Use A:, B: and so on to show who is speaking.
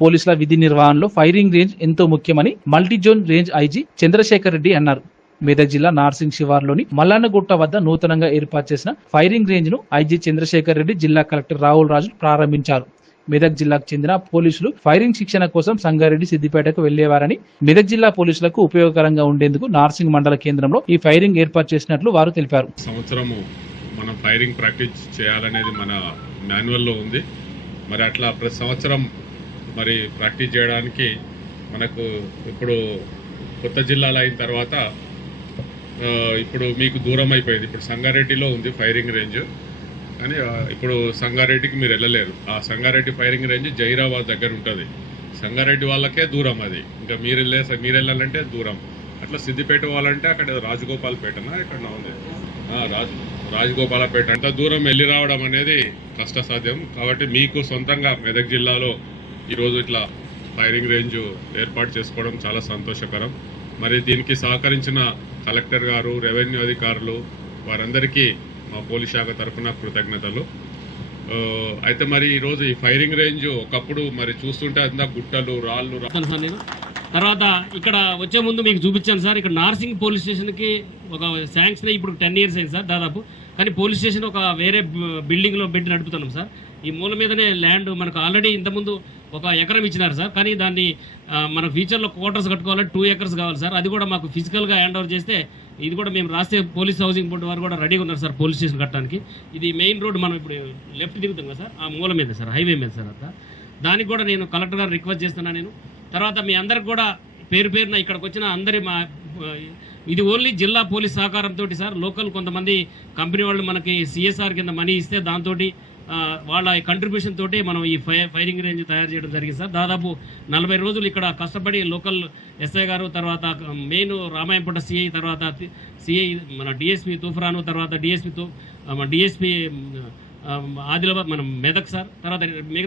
A: పోలీసుల విధి నిర్వహణలో ఫైరింగ్ రేంజ్ ఎంతో ముఖ్యమని multizone range IG Chandrasekhar Reddy అన్నారు. మెదక్ జిల్లా నార్సింగ్ శివార్లోని మల్లన్నగుట్ట వద్ద నూతనంగా ఏర్పాటు చేసిన ఫైరింగ్ రేంజ్ను ఐజీ చంద్రశేఖర్ రెడ్డి జిల్లా కలెక్టర్ రాహుల్ రాజు ప్రారంభించారు. మెదక్ జిల్లాకు చెందిన పోలీసులు ఫైరింగ్ శిక్షణ కోసం సంగారెడ్డి సిద్దిపేటకు వెళ్ళేవారని మెదక్ జిల్లా పోలీసులకు ఉపయోగకరంగా ఉండేందుకు నార్సింగ్ మండల కేంద్రంలో ఈ ఫైరింగ్ ఏర్పాటు చేసినట్లు వారు తెలిపారు.
B: సంవత్సరము మనం ఫైరింగ్ ప్రాక్టీస్ చేయాలనేది మన మాన్యువల్లో ఉంది. మరి అట్లా ప్రతి సంవత్సరం మరి ప్రాక్టీస్ చేయడానికి మనకు ఇప్పుడు కొత్త జిల్లాలు అయిన తర్వాత ఇప్పుడు మీకు దూరం అయిపోయింది. ఇప్పుడు సంగారెడ్డిలో ఉంది ఫైరింగ్ రేంజ్. కానీ ఇప్పుడు సంగారెడ్డికి మీరు వెళ్ళలేరు. ఆ సంగారెడ్డి ఫైరింగ్ రేంజ్ జైరాబాద్ దగ్గర ఉంటుంది. సంగారెడ్డి వాళ్ళకే దూరం అది. ఇంకా మీరు వెళ్ళే మీరు వెళ్ళాలంటే దూరం. అట్లా సిద్దిపేట వాళ్ళంటే అక్కడ రాజగోపాల్పేటనా? ఇక్కడ ఉంది. రాజు రాజగోపాలపేట. అంత దూరం వెళ్ళి రావడం అనేది కష్టసాధ్యం. కాబట్టి మీకు సొంతంగా మెదక్ జిల్లాలో ఈరోజు ఇట్లా ఫైరింగ్ రేంజ్ ఏర్పాటు చేసుకోవడం చాలా సంతోషకరం. మరి దీనికి సహకరించిన కలెక్టర్ గారు రెవెన్యూ అధికారులు వారందరికీ మా పోలీస్ శాఖ తరఫున కృతజ్ఞతలు. అయితే మరి ఈరోజు ఈ ఫైరింగ్ రేంజ్ ఒకప్పుడు మరి చూస్తుంటే అంతా గుట్టలు రాళ్ళు
C: సార్ నేను. తర్వాత ఇక్కడ వచ్చే ముందు మీకు చూపించాను సార్. ఇక్కడ నార్సింగ్ పోలీస్ స్టేషన్కి ఒక శాంక్షన్ ఇప్పుడు టెన్ ఇయర్స్ అయింది సార్ దాదాపు. కానీ పోలీస్ స్టేషన్ ఒక వేరే బిల్డింగ్లో పెట్టి నడుపుతున్నాం సార్. ఈ మూల మీదనే ల్యాండ్ మనకు ఆల్రెడీ ఇంతకుముందు ఒక ఎకరం ఇచ్చినారు సార్. కానీ దాన్ని మన ఫ్యూచర్లో క్వార్టర్స్ కట్టుకోవాలంటే టూ ఎకర్స్ కావాలి సార్. అది కూడా మాకు ఫిజికల్గా హ్యాండ్ ఓవర్ చేస్తే ఇది కూడా మేము రాస్తే పోలీస్ హౌసింగ్ బోర్డు వారు కూడా రెడీగా ఉన్నారు సార్ పోలీస్ స్టేషన్ కట్టడానికి. ఇది మెయిన్ రోడ్ మనం ఇప్పుడు లెఫ్ట్ దిగుతాం కదా సార్. ఆ మూల మీద సార్ హైవే మీద సార్ అంతా. దానికి కూడా నేను కలెక్టర్ గారు రిక్వెస్ట్ చేస్తున్నా నేను. తర్వాత మీ అందరికి కూడా పేరు పేరున ఇక్కడికి వచ్చిన అందరి మా ఇది ఓన్లీ జిల్లా పోలీస్ సహకారంతో సార్. లోకల్ కొంతమంది కంపెనీ వాళ్ళు మనకి సిఎస్ఆర్ కింద మనీ ఇస్తే దాంతో వాళ్ళ కంట్రిబ్యూషన్ తోటి మనం ఈ ఫై ఫైరింగ్ రేంజ్ తయారు చేయడం జరిగింది సార్. దాదాపు నలభై రోజులు ఇక్కడ కష్టపడి లోకల్ ఎస్ఐ గారు తర్వాత మెయిన్ రామాయంపట సిఐ తర్వాత సిఐ మన డిఎస్పి తూఫరాను తర్వాత డిఎస్పి డిఎస్పి ఆదిలాబాద్ మనం మెదక్ సార్ తర్వాత మిగతా